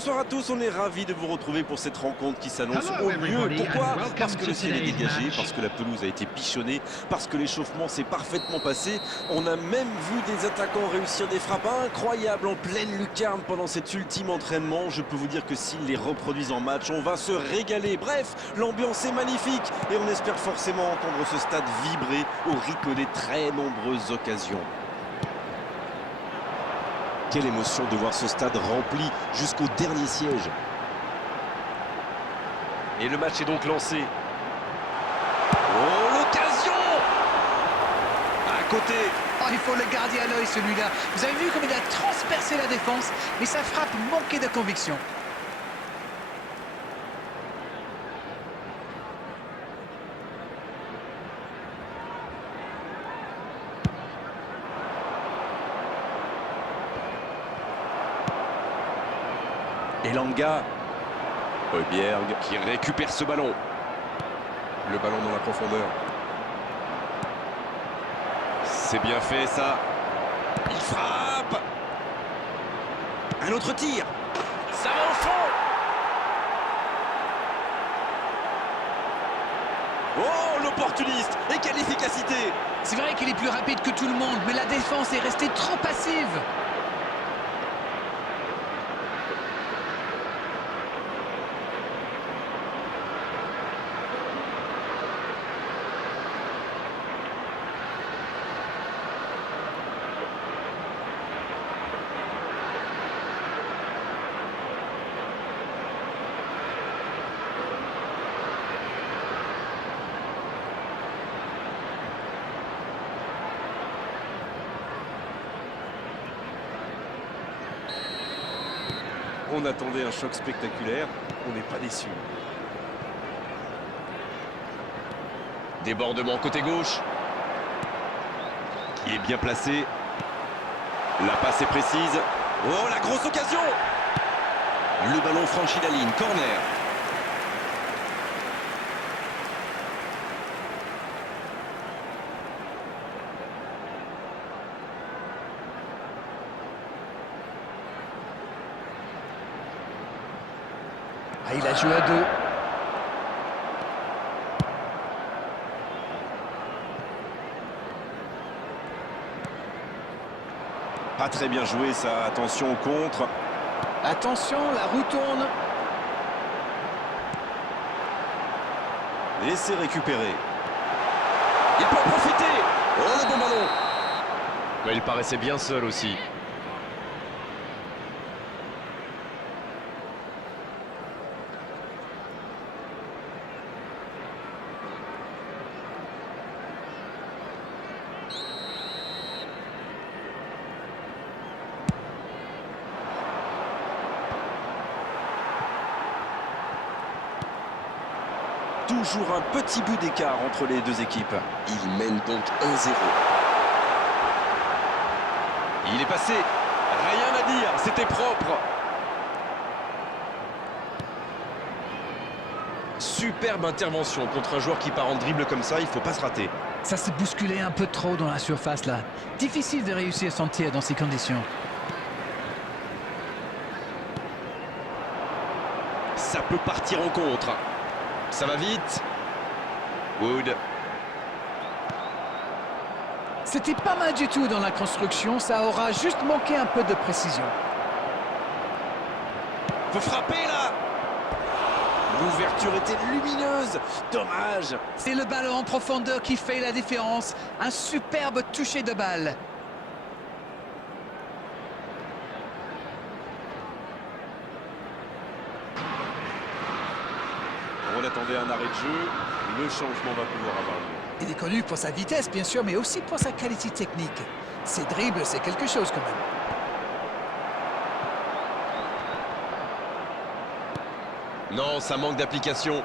Bonsoir à tous, on est ravis de vous retrouver pour cette rencontre qui s'annonce au mieux. Pourquoi? Parce que le ciel est dégagé, parce que la pelouse a été pichonnée, parce que l'échauffement s'est parfaitement passé. On a même vu des attaquants réussir des frappes incroyables en pleine lucarne pendant cet ultime entraînement. Je peux vous dire que s'ils les reproduisent en match, on va se régaler. Bref, l'ambiance est magnifique et on espère forcément entendre ce stade vibrer au rythme des très nombreuses occasions. Quelle émotion de voir ce stade rempli jusqu'au dernier siège. Et le match est donc lancé. Oh, l'occasion! À côté. Oh, il faut le garder à l'œil celui-là. Vous avez vu comme il a transpercé la défense, mais sa frappe manquait de conviction. Elanga. Højbjerg qui récupère ce ballon. Le ballon dans la profondeur. C'est bien fait ça. Il frappe. Un autre tir. Ça va au fond. Oh, l'opportuniste. Et quelle efficacité. C'est vrai qu'il est plus rapide que tout le monde, mais la défense est restée trop passive. On attendait un choc spectaculaire, on n'est pas déçu. Débordement côté gauche. Qui est bien placé. La passe est précise. Oh, la grosse occasion! Le ballon franchit la ligne, corner. Ah, il a joué à deux. Pas très bien joué ça, attention au contre. Attention, la roue tourne. Et c'est récupéré. Il peut en profiter. Oh, le bon ballon. Mais il paraissait bien seul aussi. Toujours un petit but d'écart entre les deux équipes. Il mène donc 1-0. Il est passé. Rien à dire, c'était propre. Superbe intervention contre un joueur qui part en dribble comme ça, il ne faut pas se rater. Ça s'est bousculé un peu trop dans la surface là. Difficile de réussir son tir dans ces conditions. Ça peut partir en contre. Ça va vite. Wood. C'était pas mal du tout dans la construction, ça aura juste manqué un peu de précision. Faut frapper là. L'ouverture était lumineuse. Dommage. C'est le ballon en profondeur qui fait la différence. Un superbe toucher de balle. On attendait un arrêt de jeu. Le changement va pouvoir avoir lieu. Il est connu pour sa vitesse, bien sûr, mais aussi pour sa qualité technique. Ses dribbles, c'est quelque chose quand même. Non, ça manque d'application.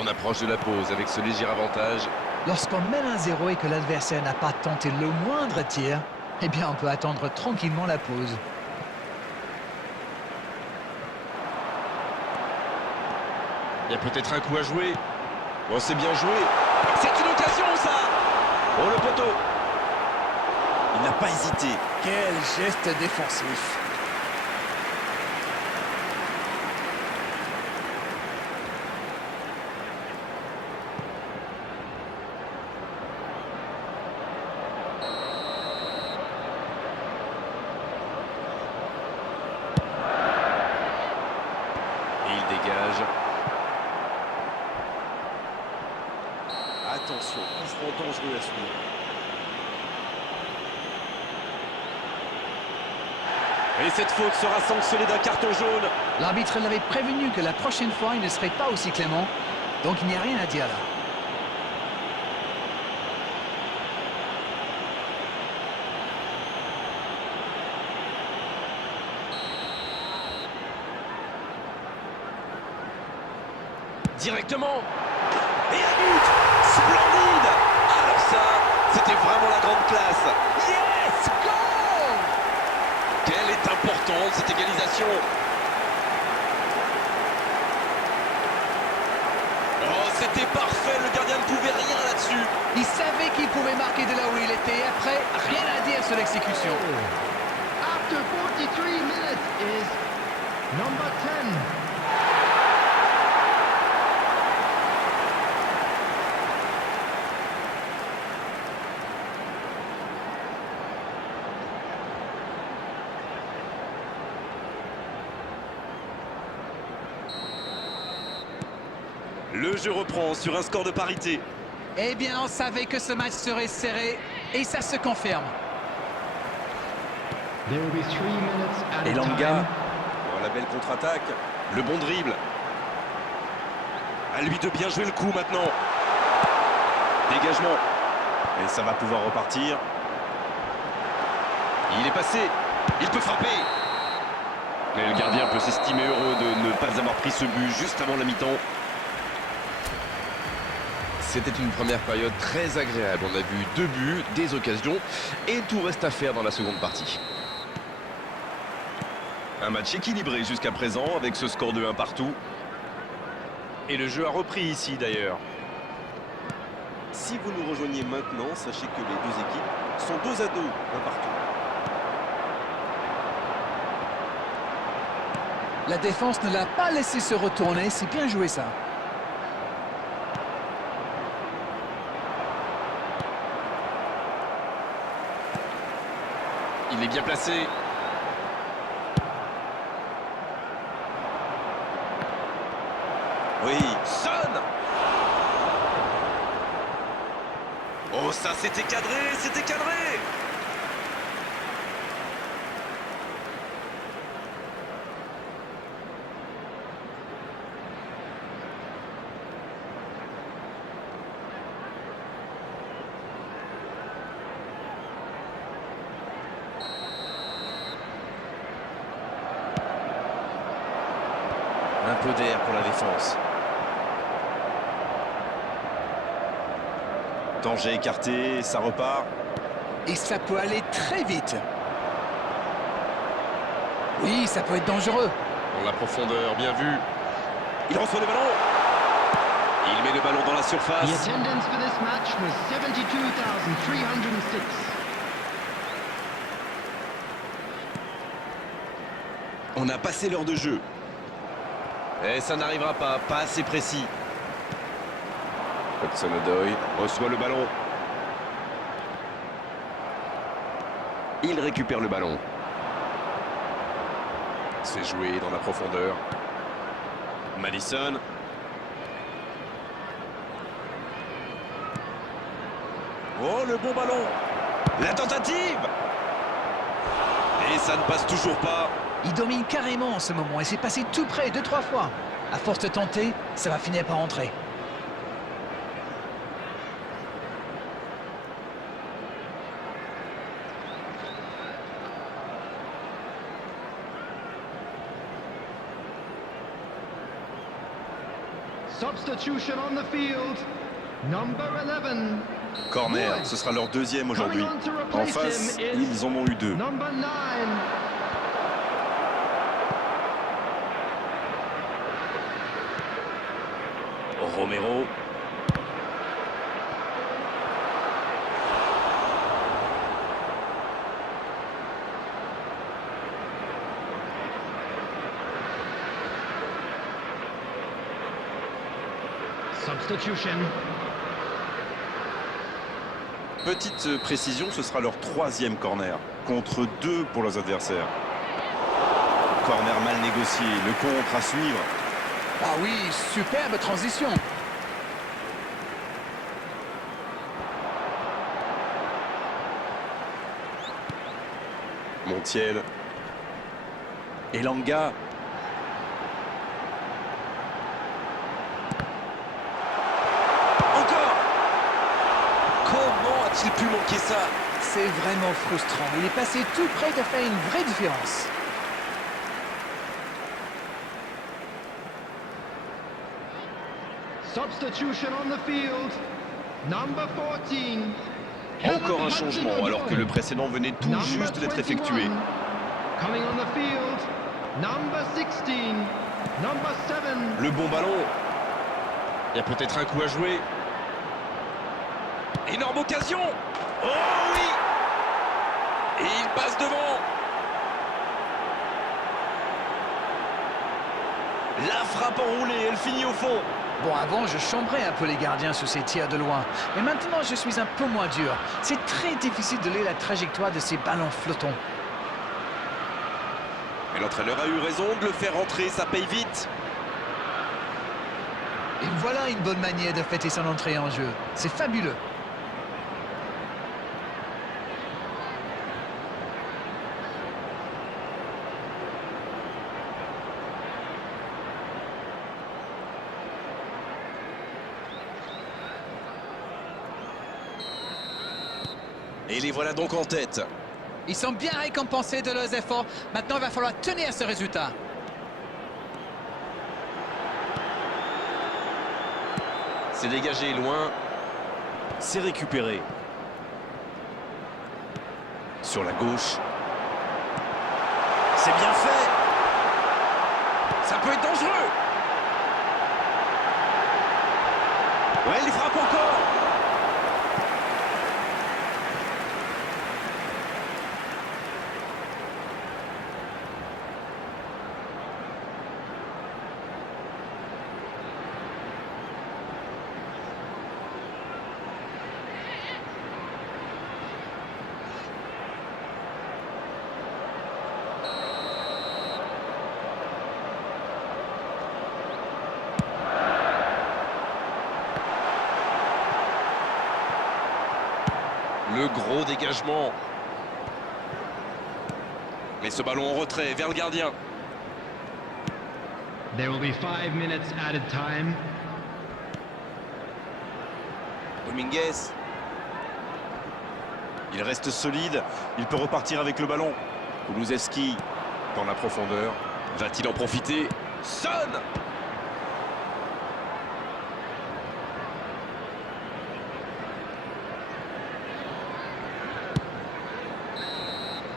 On approche de la pause avec ce léger avantage. Lorsqu'on mène 1-0 et que l'adversaire n'a pas tenté le moindre tir, eh bien on peut attendre tranquillement la pause. Il y a peut-être un coup à jouer. Oh, c'est bien joué. C'est une occasion, ça. Oh, le poteau. Il n'a pas hésité. Quel geste défensif. Il dégage. Attention, coup franc dangereux à suivre. Et cette faute sera sanctionnée d'un carton jaune. L'arbitre l'avait prévenu que la prochaine fois, il ne serait pas aussi clément. Donc il n'y a rien à dire là. Directement. Et un but. Splendide. Alors ça, c'était vraiment la grande classe. Yes! Goal! Quelle est importante cette égalisation. Oh, c'était parfait. Le gardien ne pouvait rien là-dessus. Il savait qu'il pouvait marquer de là où il était. Et après, rien à dire sur l'exécution. After 43 minutes is number 10. Le jeu reprend sur un score de parité. Eh bien, on savait que ce match serait serré. Et ça se confirme. There will be 3 minutes at a Elanga. time. Oh, la belle contre-attaque. Le bon dribble. À lui de bien jouer le coup maintenant. Dégagement. Et ça va pouvoir repartir. Il est passé. Il peut frapper. Mais le gardien peut s'estimer heureux de ne pas avoir pris ce but juste avant la mi-temps. C'était une première période très agréable. On a vu 2 buts, des occasions, et tout reste à faire dans la seconde partie. Un match équilibré jusqu'à présent, avec ce score de 1 partout. Et le jeu a repris ici d'ailleurs. Si vous nous rejoignez maintenant, sachez que les deux équipes sont 2-2, 1 partout. La défense ne l'a pas laissé se retourner. C'est bien joué ça. Il est bien placé. Oui, Son. Oh, ça, c'était cadré, c'était cadré. Un peu d'air pour la défense. Danger écarté, ça repart. Et ça peut aller très vite. Oui, ça peut être dangereux. Dans la profondeur, bien vu. Il reçoit le ballon. Il met le ballon dans la The surface. attendance for this match was 72,306. On a passé l'heure de jeu. Et ça n'arrivera pas, pas assez précis. Hudson-Odoi reçoit le ballon. Il récupère le ballon. C'est joué dans la profondeur. Madison. Oh, le bon ballon. La tentative. Et ça ne passe toujours pas. Il domine carrément en ce moment et c'est passé tout près 2-3 fois. À force de tenter, ça va finir par entrer. Substitution on the field. Number 11. Corner, ce sera leur deuxième aujourd'hui. En face, ils en ont eu 2. Number 9. Romero. Substitution. Petite précision, ce sera leur 3e corner, contre 2 pour leurs adversaires. Corner mal négocié, le contre à suivre. Ah oui, superbe transition. Montiel. Elanga. Encore. Comment a-t-il pu manquer ça? C'est vraiment frustrant. Il est passé tout près de faire une vraie différence. Substitution on the field. Number 14. Encore un changement alors que le précédent venait tout Number juste d'être 21. effectué. Coming on the field. Number 16. Number 7. Le bon ballon. Il y a peut-être un coup à jouer. Énorme occasion. Oh oui. Et il passe devant. La frappe enroulée, elle finit au fond. Bon, avant, je chambrais un peu les gardiens sur ces tirs de loin. Mais maintenant, je suis un peu moins dur. C'est très difficile de lire la trajectoire de ces ballons flottants. Et l'entraîneur a eu raison de le faire rentrer, ça paye vite. Et voilà une bonne manière de fêter son entrée en jeu. C'est fabuleux. Et les voilà donc en tête. Ils sont bien récompensés de leurs efforts. Maintenant, il va falloir tenir ce résultat. C'est dégagé loin. C'est récupéré. Sur la gauche. C'est bien fait. Ça peut être dangereux. Ouais, il frappe encore. Le gros dégagement. Mais ce ballon en retrait vers le gardien. There will be 5 minutes added time. Dominguez. Il reste solide. Il peut repartir avec le ballon. Kulusevski dans la profondeur. Va-t-il en profiter? Son!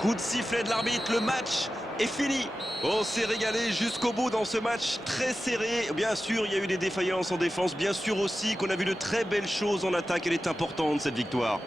Coup de sifflet de l'arbitre, le match est fini. On s'est régalé jusqu'au bout dans ce match très serré. Bien sûr, il y a eu des défaillances en défense. Bien sûr aussi qu'on a vu de très belles choses en attaque. Elle est importante, cette victoire.